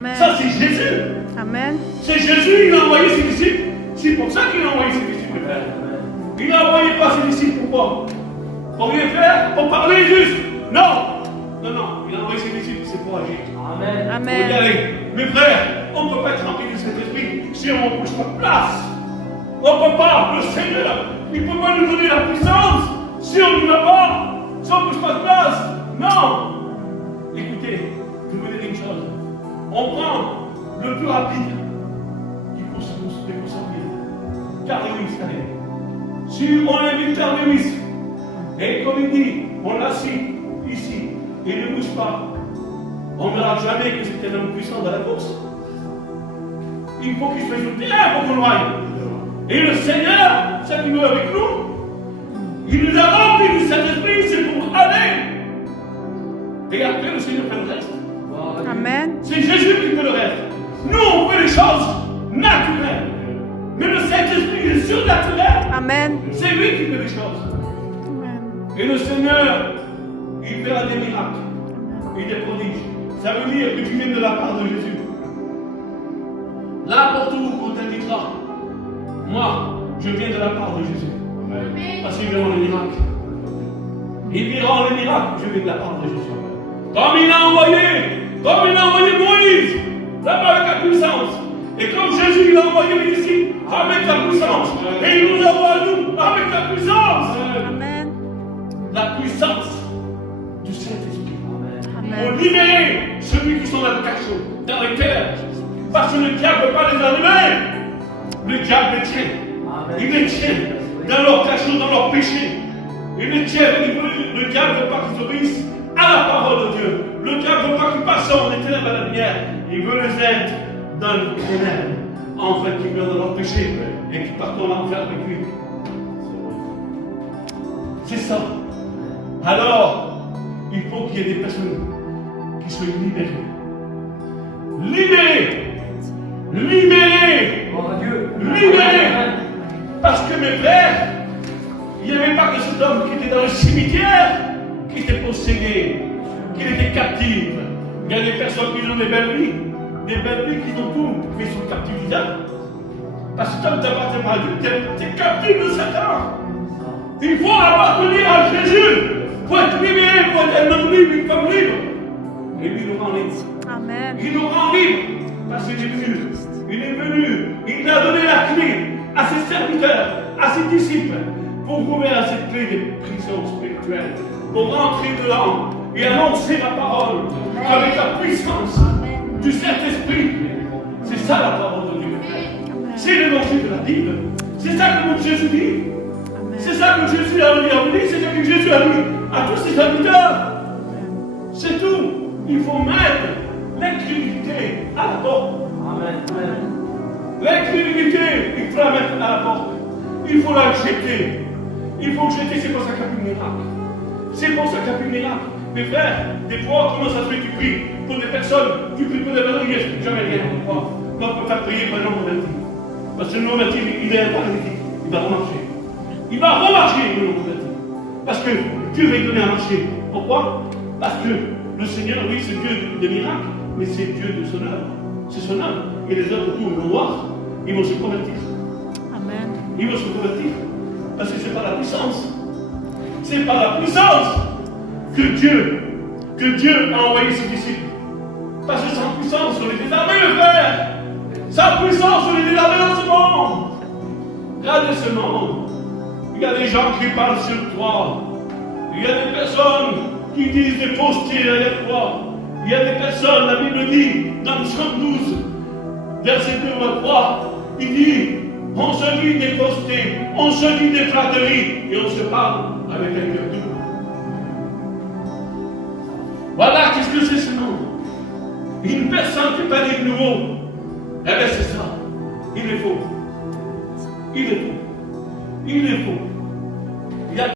Amen. Ça, c'est Jésus. Amen. C'est Jésus, il a envoyé ses disciples. C'est pour ça qu'il a envoyé ses disciples, frère. Il n'a envoyé pas ses disciples pour quoi? Pour rien faire? Pour parler juste? Non. Non, non. Il a envoyé ses disciples, c'est pour agir. Amen. Amen. Regardez, mes frères, on ne peut pas être rempli de cet esprit si on ne bouge pas de place. On ne peut pas. Le Seigneur, il ne peut pas nous donner la puissance si on n'y va pas. Si on ne bouge pas de place. Non. Écoutez, je vais vous dire une chose. On prend le plus rapide qui peut se sortir. Carl Lewis, allez. Si on invite Carl Lewis, et comme il dit, on l'assit ici, et il ne bouge pas, on ne verra jamais que c'est un homme puissant dans la course. Il faut qu'il soit sur le terrain pour qu'on le voie. Et le Seigneur, c'est qui veut avec nous. Il nous a remplis du Saint-Esprit, c'est pour aller. Et après, le Seigneur fait le reste. Amen. C'est Jésus qui fait le reste. Nous, on fait les choses naturelles. Mais le Saint-Esprit est surnaturel. Amen. C'est lui qui fait les choses. Amen. Et le Seigneur, il fera des miracles et des prodiges. Ça veut dire que tu viens de la part de Jésus. N'importe où on t'indiquera. Moi, je viens de la part de Jésus. Parce qu'il verra les miracles. Il verra les miracles. Je viens de la part de Jésus. Comme il a envoyé Moïse, là-bas avec la puissance. Et comme Jésus, il a envoyé les disciples avec la puissance. Et il nous envoie à nous avec la puissance. Amen. La puissance du Saint-Esprit. Amen. Pour libérer celui qui sont dans le cachot, dans les terres. Parce que le diable ne peut pas les enlever. Le diable les tient. Il les tient dans leur cachot, dans leur péché. Il les tient. Le diable ne veut pas qu'ils obéissent à la parole de Dieu. Le diable ne veut pas qu'ils passent en ténèbres à la lumière. Il veut les être dans le ténèbres. En fait, qu'ils meurent dans leur péché et qu'ils partent en enfer avec lui. C'est ça. Alors, il faut qu'il y ait des personnes qui soient libérées. Libérées. Libérées. Libérées. Parce que mes frères, il n'y avait pas que cet homme qui était dans le cimetière, qui était possédé, qui était captif. Il y a des personnes qui ont des belles vies qui ont tout, mais ils sont captifs du diable. Parce que comme tu n'appartiens pas à Dieu, tu es captif de Satan. Il faut appartenir à Jésus. Il faut être libéré, il faut être un homme libre, une femme libre. Et lui, il nous rend libre. Amen. Il nous rend libre. Parce qu'il est venu. Il est venu. Il a donné la clé à ses serviteurs, à ses disciples, pour ouvrir cette clé des prisons spirituelles, pour rentrer dedans et annoncer la parole avec la puissance du Saint-Esprit. C'est ça la parole de Dieu. C'est l'évangile de la Bible. C'est ça que Jésus dit. C'est ça que Jésus a dit. C'est ça que Jésus a dit à tous ses serviteurs. C'est tout. Il faut mettre l'incrédulité à la porte. L'incrédulité, il faut la mettre à la porte. Il faut la jeter. Il faut jeter, c'est pour ça qu'il n'y a plus de miracle. C'est pour ça qu'il n'y a plus de miracle. Mes frères, des fois, comment ça se fait? Tu pries pour des personnes, tu pries pour des personnes, il n'y a jamais rien pour toi. Moi, on peut pas prier pour un homme converti. Parce que le homme converti, il est paralytique. Il va remarcher. Il va remarcher, le homme converti. Parce que Dieu va lui donner à marcher. Pourquoi? Parce que le Seigneur, oui, c'est Dieu des miracles, mais c'est Dieu de son œuvre. C'est son œuvre. Et les œuvres autour vont voir, ils vont se convertir. Amen. Ils vont se convertir. Parce que c'est pas la puissance. C'est par la puissance que Dieu a envoyé ses disciples. Parce que sans puissance, on est désarmés, mes frères. Sans puissance, on est désarmés dans ce monde. Regardez ce monde. Il y a des gens qui parlent sur toi. Il y a des personnes qui disent des faussetés derrière toi. Il y a des personnes, la Bible dit, dans le Psaume 12, verset 2 à 3, il dit, on se dit des faussetés, on se dit des flatteries, et on se parle avec un cœur doux. Voilà qu'est-ce que c'est ce monde. Une personne qui n'est pas née de nouveau, eh bien c'est ça. Il est faux. Il est faux. Il est faux.